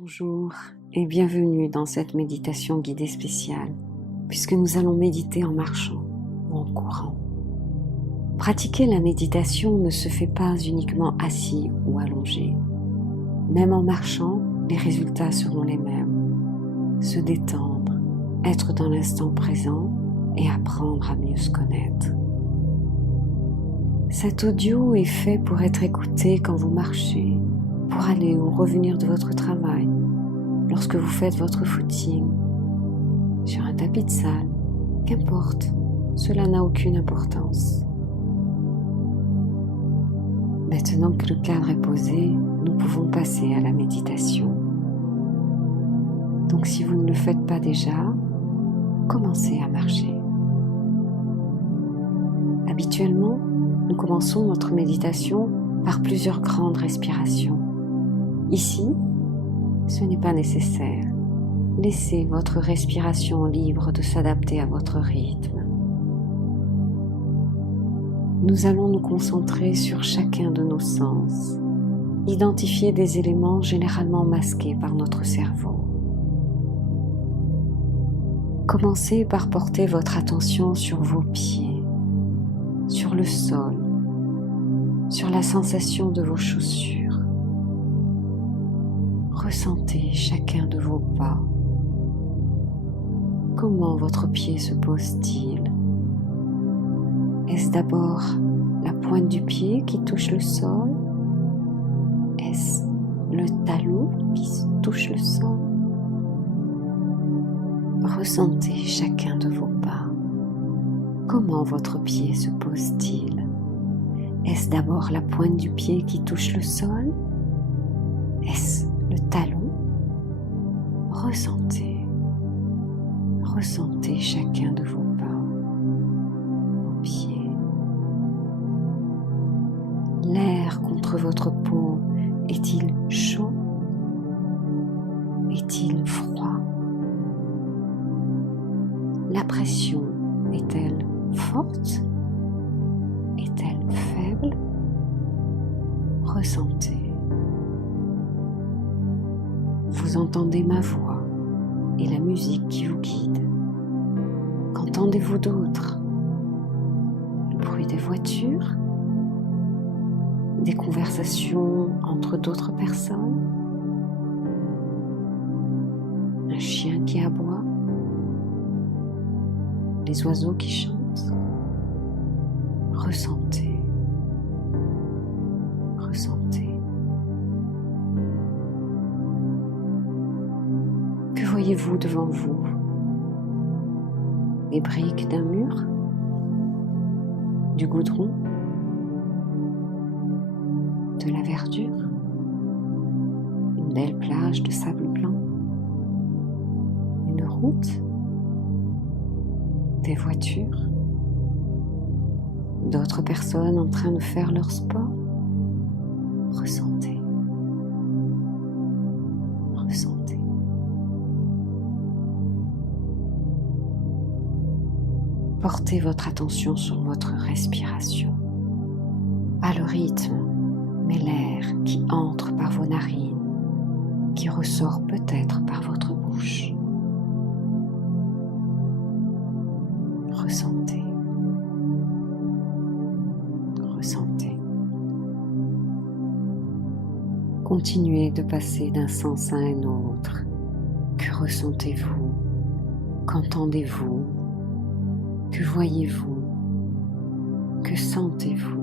Bonjour et bienvenue dans cette méditation guidée spéciale, puisque nous allons méditer en marchant ou en courant. Pratiquer la méditation ne se fait pas uniquement assis ou allongé. Même en marchant, les résultats seront les mêmes. Se détendre, être dans l'instant présent et apprendre à mieux se connaître. Cet audio est fait pour être écouté quand vous marchez, pour aller ou revenir de votre travail, lorsque vous faites votre footing, sur un tapis de salle, qu'importe, cela n'a aucune importance. Maintenant que le cadre est posé, nous pouvons passer à la méditation. Donc si vous ne le faites pas déjà, commencez à marcher. Habituellement, nous commençons notre méditation par plusieurs grandes respirations. Ici, ce n'est pas nécessaire. Laissez votre respiration libre de s'adapter à votre rythme. Nous allons nous concentrer sur chacun de nos sens, identifier des éléments généralement masqués par notre cerveau. Commencez par porter votre attention sur vos pieds, sur le sol, sur la sensation de vos chaussures. Ressentez chacun de vos pas. Comment votre pied se pose-t-il? Est-ce d'abord la pointe du pied qui touche le sol? Est-ce le talon qui touche le sol? Ressentez chacun de vos pas. Comment votre pied se pose-t-il? Est-ce d'abord la pointe du pied qui touche le sol? Est-ce le talon? Ressentez chacun de vos pas, vos pieds. L'air contre votre peau est-il chaud? Est-il froid? La pression est-elle forte? Est-elle faible? Ressentez. Vous entendez ma voix et la musique qui vous guide. Qu'entendez-vous d'autre? Le bruit des voitures? Des conversations entre d'autres personnes? Un chien qui aboie? Les oiseaux qui chantent? Ressentez. Que voyez-vous devant vous? Les briques d'un mur? Du goudron? De la verdure? Une belle plage de sable blanc? Une route? Des voitures? D'autres personnes en train de faire leur sport? Ressentez. Portez votre attention sur votre respiration, pas le rythme, mais l'air qui entre par vos narines, qui ressort peut-être par votre bouche. Ressentez. Continuez de passer d'un sens à un autre. Que ressentez-vous? Qu'entendez-vous? Que voyez-vous? Que sentez-vous?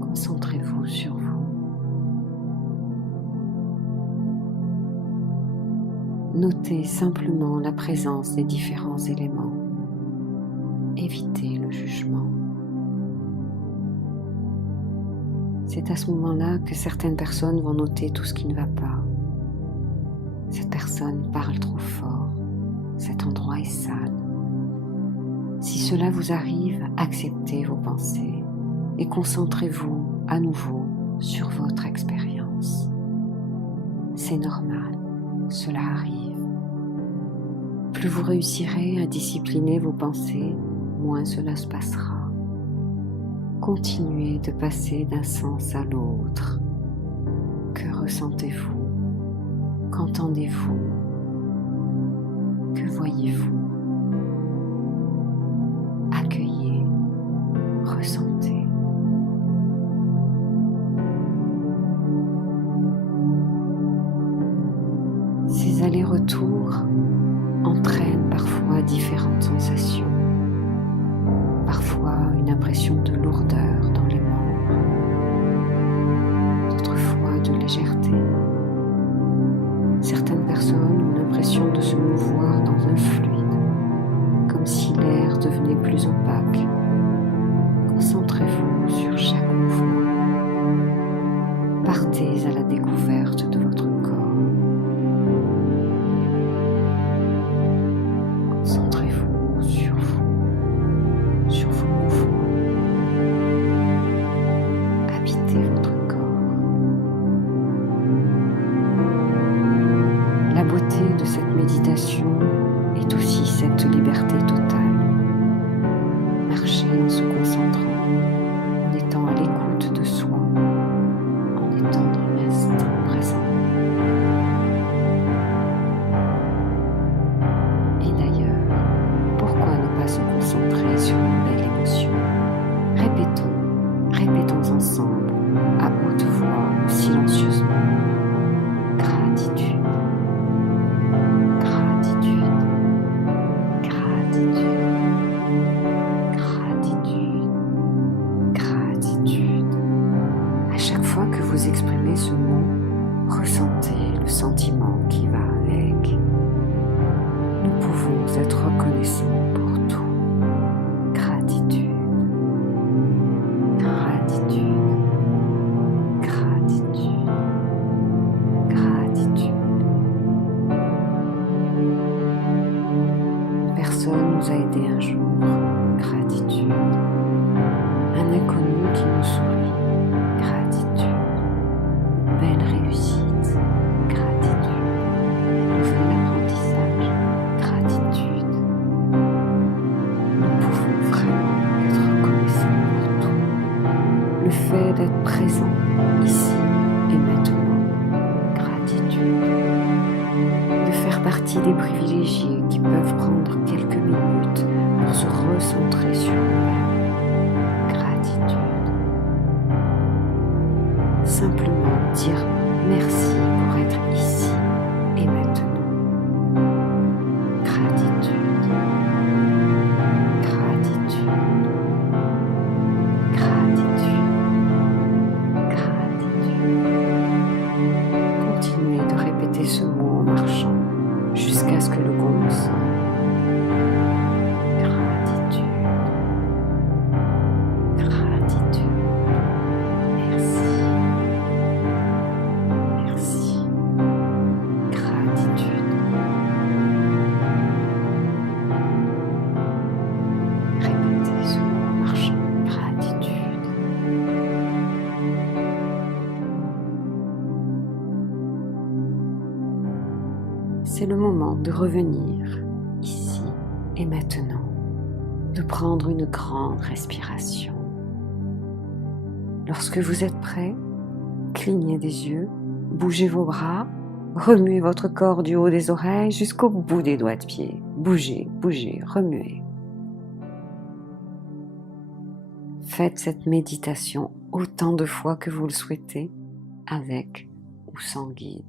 Concentrez-vous sur vous. Notez simplement la présence des différents éléments. Évitez le jugement. C'est à ce moment-là que certaines personnes vont noter tout ce qui ne va pas. Cette personne parle trop fort. Cet endroit est sale. Si cela vous arrive, acceptez vos pensées et concentrez-vous à nouveau sur votre expérience. C'est normal, cela arrive. Plus vous réussirez à discipliner vos pensées, moins cela se passera. Continuez de passer d'un sens à l'autre. Que ressentez-vous? Qu'entendez-vous? Que voyez-vous? Accueillez, ressentez. Ces allers-retours entraînent parfois différentes sensations. Parfois une impression de lourdeur dans les membres, d'autres fois de légèreté. Certaines personnes ont l'impression de se mouvoir dans un fluide, comme si l'air devenait plus opaque. Concentrez-vous sur chaque mouvement. Partez à la découverte de votre corps. Concentrez-vous sur vous, sur vos mouvements. Habitez votre corps. La beauté de cette méditation est aussi cette liberté totale. Marcher en se concentrant, en étant à l'écoute de soi, en étant dans l'instant présent. Et d'ailleurs, pourquoi ne pas se concentrer sur une belle émotion? Répétons ensemble, à haute voix ou silencieusement. Gratitude, gratitude, gratitude, gratitude, gratitude. À chaque fois que vous exprimez ce mot, ressentez le sentiment qui va avec. Nous pouvons être reconnaissants pour tout. Gratitude, gratitude, gratitude, gratitude. Une personne nous a aidés un jour. Gratitude. Un inconnu qui nous sourit. Gratitude. Une belle réussite. Gratitude. Un nouvel apprentissage. Gratitude. Nous pouvons vraiment être reconnaissants pour tout. Le fait d'être présent ici et maintenant. Gratitude. De faire partie des privilégiés qui peuvent prendre quelques minutes pour se recentrer sur eux-mêmes. Gratitude. Simplement dire merci pour être ici et maintenant. Gratitude. Gratitude. Gratitude. Gratitude. Continuez de répéter ce mot en marchant jusqu'à ce que le gong sonne. Gratitude. Gratitude. Merci. Merci. Gratitude. Répétez ce mot en marchant. Gratitude. C'est le moment de revenir ici et maintenant, de prendre une grande respiration. Lorsque vous êtes prêt, clignez des yeux, bougez vos bras, remuez votre corps du haut des oreilles jusqu'au bout des doigts de pied. Bougez, bougez, remuez. Faites cette méditation autant de fois que vous le souhaitez, avec ou sans guide.